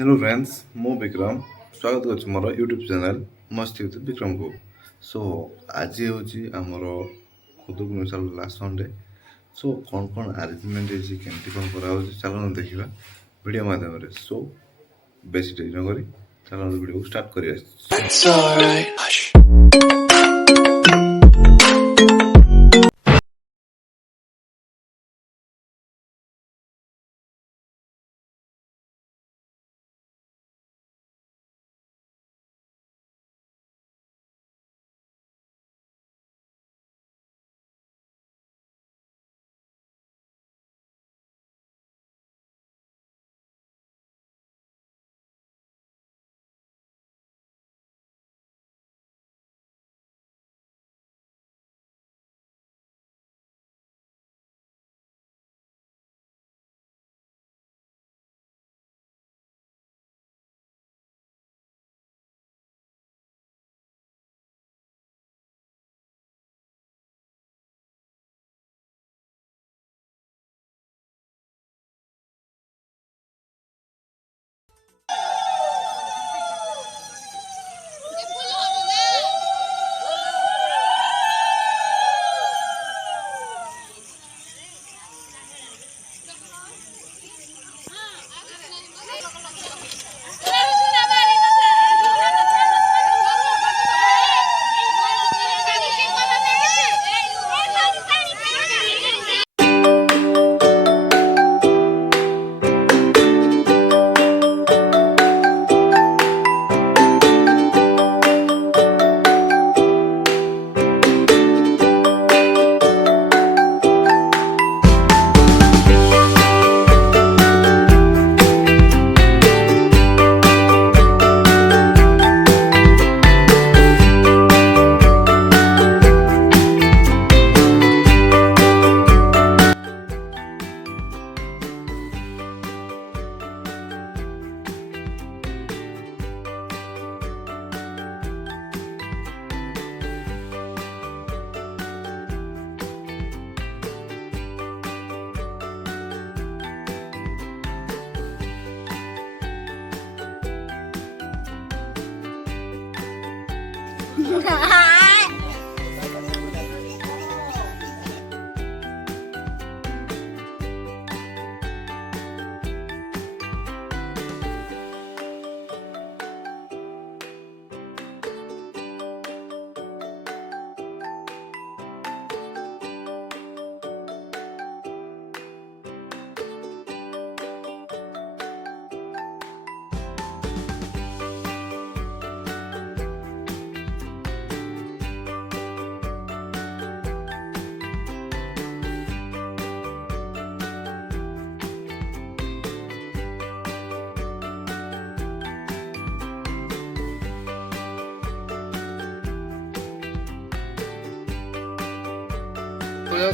Hello friends मो विक्रम स्वागत कर मोर यूट्यूब चैनल मस्ती विथ विक्रम को सो आज हूँ आमर खुदुक मिसाल लास्ट संडे सो कौन कौन आरेंजमेंट केमती कौन करा चलो देखा वीडियो माध्यम सो बेसी डेरी न करी चलो वीडियो स्टार्ट करिया।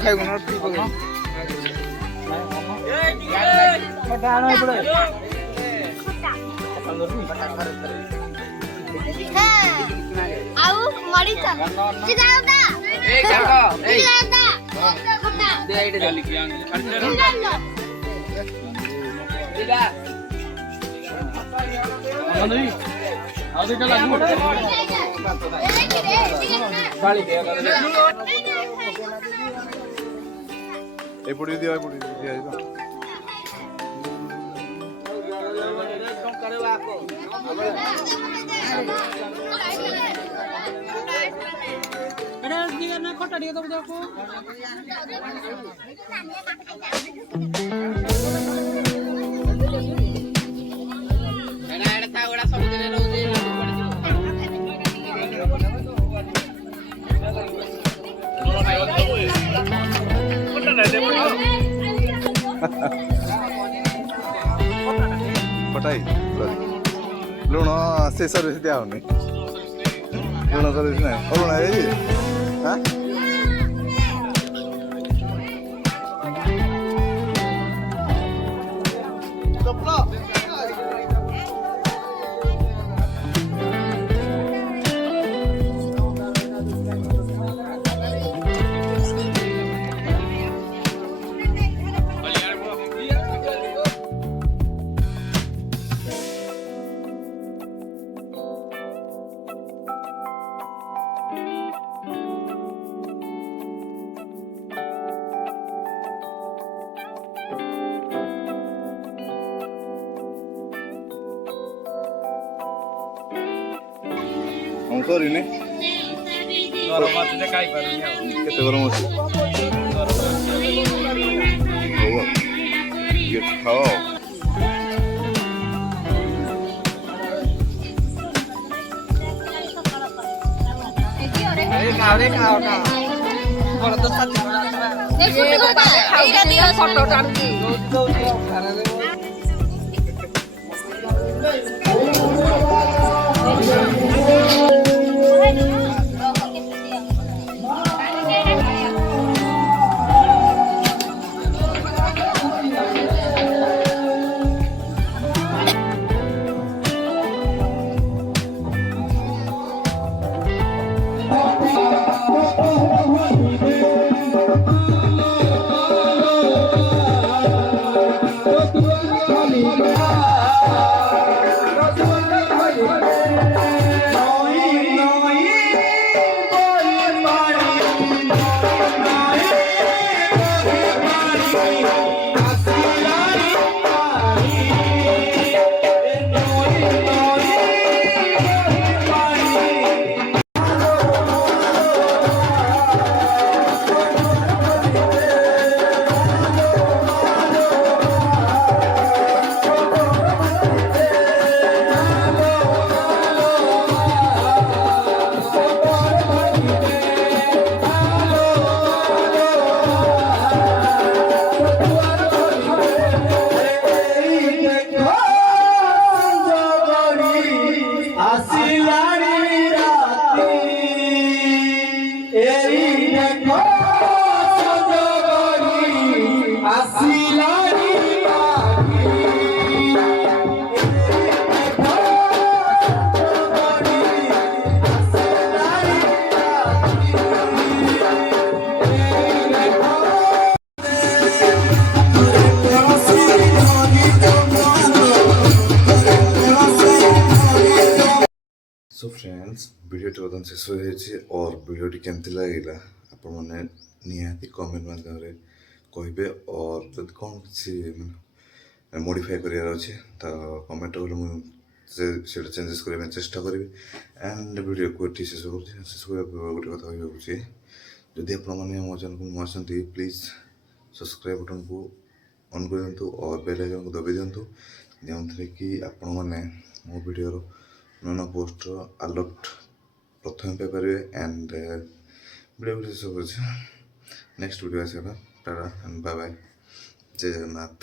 ଖାଇବୁ ନା ପିଇବୁ ନା ଖଟା ଆଣ ଏପଟେ ଆଉ ମରିଚ ସିଧା ଦା ଏ କାକ ଏ ଦା ଖଟା ଦେ ଏଇଟେ ଚାଲି କି ଆଙ୍ଗ ଦିଦା ଅନଦଇ ଆଉ ଦିଟା ଲାଗୁ ଗାଳି ଦେ ଏପଟେ ଦିଅ ଏପଟେ ଦିଆ ଯିବ ଏଟା ଦିଅ ନା ଖଟା ଟିକେ ଦବ ଯାକୁ ଏଟା ଏଟା ତା ଗୁଡା ସବୁ ଦିନେ ରହୁଛି ଫଟାଇ ଲୁଣ ସେ ସର୍ଭିସ୍ ଦିଆ ହଉନି ଲୁଣ ସର୍ଭିସ୍ ନାହିଁ ଲୁଣ ହେଇଛି ହାଁ କରିନି ଗରମ ଅଛି ଯେ ଖାଇ ପାରୁନି ଆଉ କେତେ ଗରମ ଅଛି ହଉ ଆଉ ଟିକେ ଖାଅ सो फ्रेंड्स वीडियो बर्तन शेष हो जाए और वीडियो केमती लगे आपण मैंने निहाती कमेंट माध्यम कहे और जब कौन किसी मॉडिफाई करार अच्छे तो कमेंट कले मुझे चेंजेस करने चेष्टा करी एंड वीडियो को शेष गोटे कथा भाई जदि आपने मो चैनल को नुआ प्लीज सब्सक्राइब बटन को ऑन कर दिंतु और बेल आइकन को दबाई दिंतु जो कि आपण मैंने मो वीडियो नूआ पोस्ट अलर्ट प्रथम पाइपर एंड वीडियो शेष कर नेक्स्ट वीडियो आसेगा टाटा एंड बाय बाय जय जगन्नाथ।